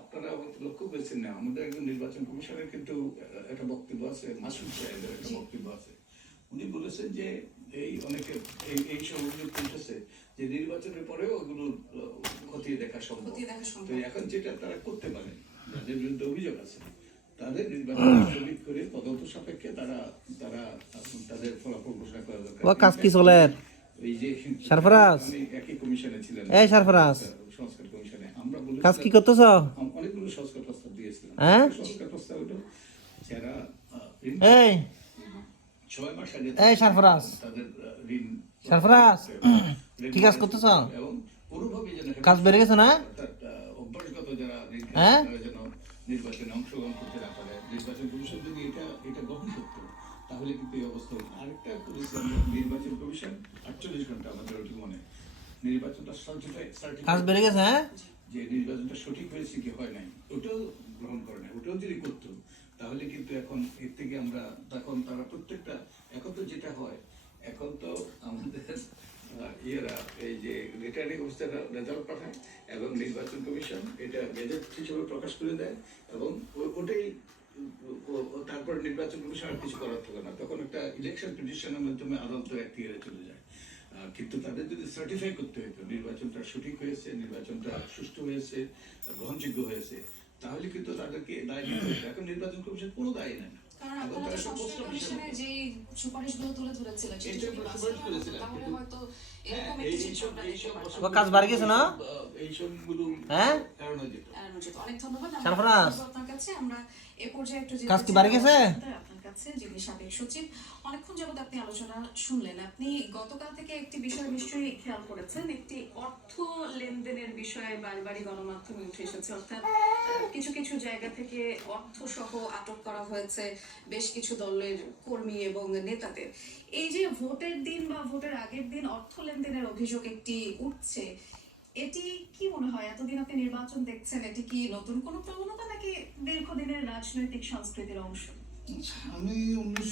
আপনারা লক্ষ্য করেছেন না, আমাদের একজন নির্বাচন কমিশনের কিন্তু একটা বক্তব্য আছে, মাসুদ সাহেবের একটা বক্তব্য আছে। উনি বলেছেন যে এই অনেকে এই সব অভিযোগ তুলতেছে যে নির্বাচনের পরেও ওগুলো খতিয়ে দেখা সম্ভব। তো এখন যেটা তারা করতে পারে, যাদের বিরুদ্ধে অভিযোগ আছে তাদের নির্বাচন স্থগিত করে তদন্ত সাপেক্ষে তারা তারা তাদের ফলাফল ঘোষণা করা দরকার। ও কাজ কি চলে? এই যে সরফরাজ, আমি একই কমিশনে ছিলাম, এই সরফরাজ, সংস্কার কমিশনে আমরা কাজ কি বলেছিলাম করতেছ? অনেকগুলো সংস্কার প্রস্তাব দিয়েছিলাম। হ্যাঁ, সংস্কার প্রস্তাব হলো যারা এই 6 মাস আগে এই সরফরাজ, তাদের ঋণ সরফরাজ, কি কাজ করতেছ? এবং কোনোভাবে যেন কাজ বেড়ে গেছে না? অভ্যাসগত যারা ঋণ হ্যাঁ, তারা যেন নির্বাচনে অংশগ্রহণ করতে না পারে। নির্বাচন কমিশন যদি এটা গ্রহণ করতো তাহলে কিন্তু এই অবস্থা হতো। আরেকটা করেছি আমরা, নির্বাচন কমিশন 48 ঘন্টা, আমাদের ওটি মনে, নির্বাচনটা কাজ বেড়ে গেছে। হ্যাঁ, যে নির্বাচনটা সঠিক হয়েছে কি হয় নাই ওটাও গ্রহণ করে না। ওটাও যদি করতো তাহলে কিন্তু এখন এর থেকে আমরা তখন তারা প্রত্যেকটা, এখন তো যেটা হয়, এখন তো আমাদের ইয়েরা এই যে রিটার্নিং অফিসাররা রেজাল্ট পাঠায় এবং নির্বাচন কমিশন এটা গেজেট হিসেবে প্রকাশ করে দেয় এবং ওটাই তারপর নির্বাচন কমিশন আর কিছু করার থাকে না। তখন একটা ইলেকশন পিটিশনের মাধ্যমে আদালতের এখতিয়ারে চলে যায়। কিন্তু তাদের যদি সার্টিফাই করতে হতো নির্বাচনটা সঠিক হয়েছে, নির্বাচনটা সুষ্ঠু হয়েছে, গ্রহণযোগ্য হয়েছে, তাহলে কিন্তু তাদেরকে দায় নিতে হতো। এখন নির্বাচন কমিশন কোনো দায় নেয় না। কাজ বাড়ে গেছে না? হ্যাঁ, অনেক ধন্যবাদ আপনার কাছে। আমরা এ পর্যায়ে একটু কাজ কি বাড়ে গেছে? আপনার কাছে, যিনি সাবেক সচিব, অনেকক্ষণ যাবত আপনি আলোচনা শুনলেন। আপনি গতকাল থেকে একটি বিষয় নিশ্চয়ই খেয়াল করেছেন, একটি অর্থ লেনদেনের বিষয়ে বারবারই গণমাধ্যমে উঠে এসেছে। অর্থাৎ কিছু কিছু জায়গা থেকে অর্থ সহ আটক করা হয়েছে বেশ কিছু দলের কর্মী এবং নেতাদের। এই যে ভোটের দিন বা ভোটের আগের দিন অর্থ লেনদেনের অভিযোগ একটি উঠছে, এটি কি মনে হয়? এতদিন আপনি নির্বাচন দেখছেন, এটি কি নতুন কোনো প্রবণতা নাকি দীর্ঘদিনের রাজনৈতিক সংস্কৃতির অংশ? আমি 19